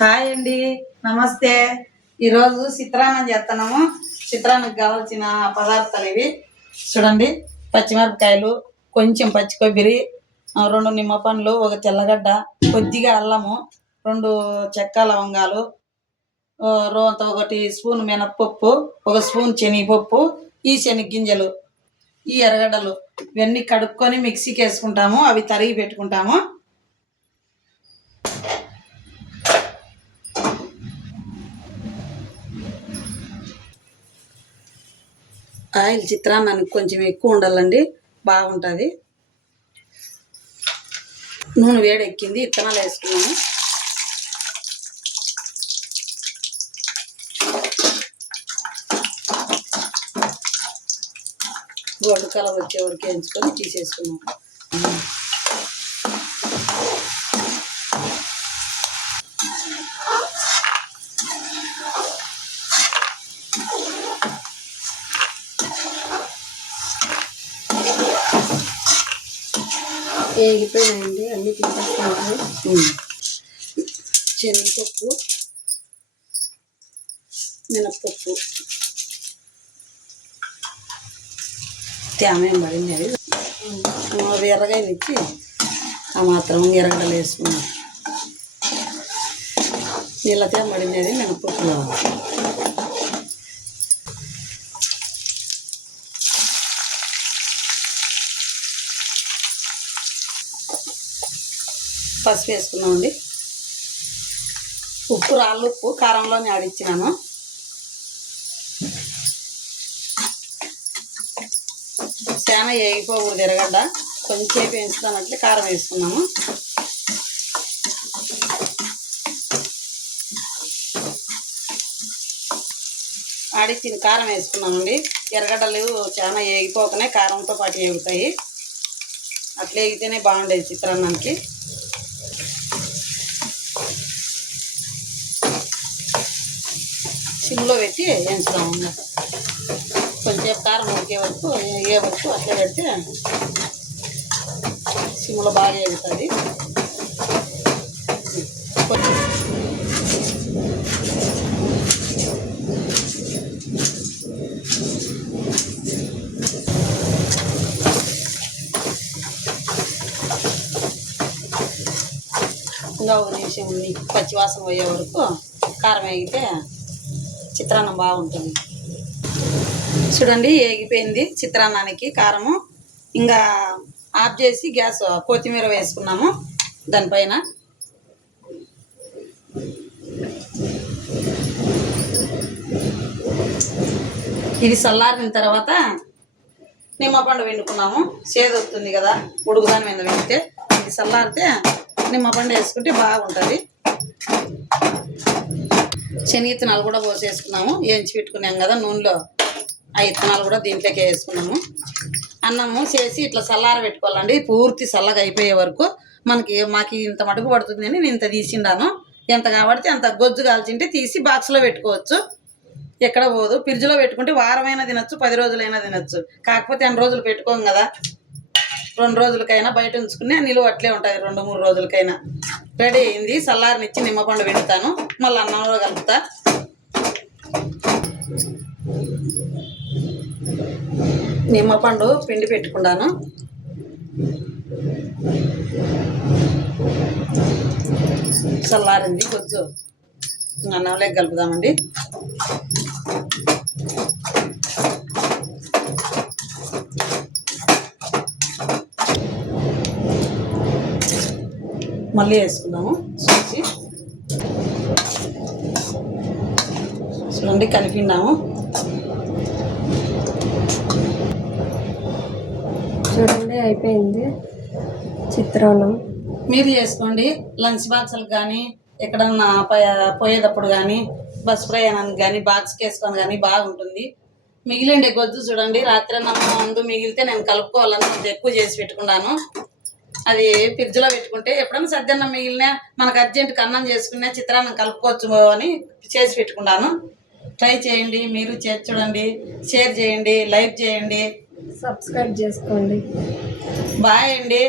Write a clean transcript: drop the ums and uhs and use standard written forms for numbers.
Hi అండి, నమస్తే. ఈరోజు చిత్రాన్నం చేస్తున్నాము. చిత్రానికి కావాల్సిన పదార్థాలు ఇవి చూడండి. పచ్చిమిరపకాయలు, కొంచెం పచ్చి కొబ్బరి, 2 నిమ్మ పండ్లు, 1 తెల్లగడ్డ, కొద్దిగా అల్లము, 2 చెక్క లవంగాలు, 1 స్పూన్ మినప్పప్పు, 1 స్పూన్ శనగపప్పు, ఈ శనగగింజలు, ఈ ఎర్రగడ్డలు ఇవన్నీ కడుక్కొని మిక్సీకి వేసుకుంటాము. అవి తరిగి పెట్టుకుంటాము. ఆయిల్ చిత్రాన్నానికి కొంచెం ఎక్కువ ఉండాలండి, బాగుంటుంది. నూనె వేడెక్కింది, విత్తనాలు వేసుకున్నాము. గోల్డ్ కలర్ వచ్చే వరకు వేయించుకొని తీసేసుకున్నాము. వేగిపోయినాయండి, అన్నీ తీసేసుకున్నాము. శనగపప్పు, మినప్పప్పు తేమ పడింది. అవి ఎర్రగాయలు ఇచ్చి ఆ మాత్రం ఎర్రగడ్డలు వేసుకున్నాం. నీళ్ళ తేమ పడినది మినప్పప్పులో. పసుపు వేసుకున్నామండి. ఉప్పు, రాళ్ళు ఉప్పు కారంలోనే ఆడిచ్చినాను. తేమ వేగిపోకూడదు, ఎర్రగడ్డ కొంచెం వేయించుతానట్లే కారం వేసుకున్నాము. ఆడిచ్చిన కారం వేసుకున్నామండి. ఎర్రగడ్డలు చాలా వేగిపోకనే కారంతో పాటు వేగుతాయి. అట్లా వేగితేనే బాగుండేది చిత్రాన్నానికి. సిమ్లో పెట్టి వేయించుతాము. కొంచెం కారం ఉడికే వరకు అట్లా పెడితే సిమ్లో బాగా వేగుతుంది. ఇంకా 1 నిమిషం పచ్చివాసన పోయే వరకు కారం వేగితే చిత్రాన్నం బాగుంటుంది. చూడండి, వేగిపోయింది చిత్రాన్నానికి కారము. ఇంకా ఆఫ్ చేసి గ్యాస్ కొత్తిమీర వేసుకున్నాము దానిపైన. ఇది చల్లారిన తర్వాత నిమ్మపండు వండుకున్నాము. చేదు వస్తుంది కదా ఉడుకుదాని మీద వెండితే. ఇది చల్లారితే నిమ్మపండు వేసుకుంటే బాగుంటుంది. శనగిత్తనాలు కూడా పోసేసుకున్నాము. వేయించి పెట్టుకున్నాం కదా నూనెలో, ఆ విత్తనాలు కూడా దీంట్లోకి వేసుకున్నాము. అన్నము చేసి ఇట్లా చల్లార పెట్టుకోవాలండి, పూర్తి చల్లగా అయిపోయే వరకు. మాకు ఇంత మటుకు పడుతుంది అని నేను ఇంత తీసిండాను. ఎంత కాబట్టి అంత గొజ్జు కాల్చింటే తీసి బాక్స్లో పెట్టుకోవచ్చు, ఎక్కడ పోదు. ఫ్రిడ్జ్లో పెట్టుకుంటే వారమైనా తినచ్చు, 10 రోజులైనా తినచ్చు. కాకపోతే 2 రోజులు పెట్టుకోం కదా, 2 రోజులకైనా బయట ఉంచుకునే నిలువ అట్లే ఉంటుంది. 2-3 రోజులకైనా రెడీ అయింది. చల్లారనిచ్చి నిమ్మపండు పెడతాను, మళ్ళీ అన్నంలో కలుపుతా. నిమ్మపండు పిండి పెట్టుకున్నాను. చల్లారింది, కొంచెం అన్నంలో కలుపుదామండి. మళ్ళీ వేసుకున్నాము చూసి. చూడండి, కలిపినాము. చూడండి, అయిపోయింది చిత్రాన్నం. మీరు చేసుకోండి. లంచ్ బాక్సులకు కానీ, ఎక్కడన్నా పోయేటప్పుడు కానీ, బస్ ప్రయాణానికి కానీ బాక్స్కి వేసుకొని కానీ బాగుంటుంది. మిగిలిండే గొజ్జు చూడండి, రాత్రి ముందు మిగిలితే నేను కలుపుకోవాలని ఎక్కువ చేసి పెట్టుకున్నాను. అది ఫ్రిడ్జ్లో పెట్టుకుంటే ఎప్పుడన్నా సద్దన్నం మిగిలినా, మనకు అర్జెంటుగా అన్నం చేసుకునే చిత్రాన్నం కలుపుకోవచ్చు అని చేసి పెట్టుకున్నాను. ట్రై చేయండి, మీరు చేసి చూడండి, షేర్ చేయండి, లైక్ చేయండి, సబ్స్క్రైబ్ చేసుకోండి. బాయ్ అండి.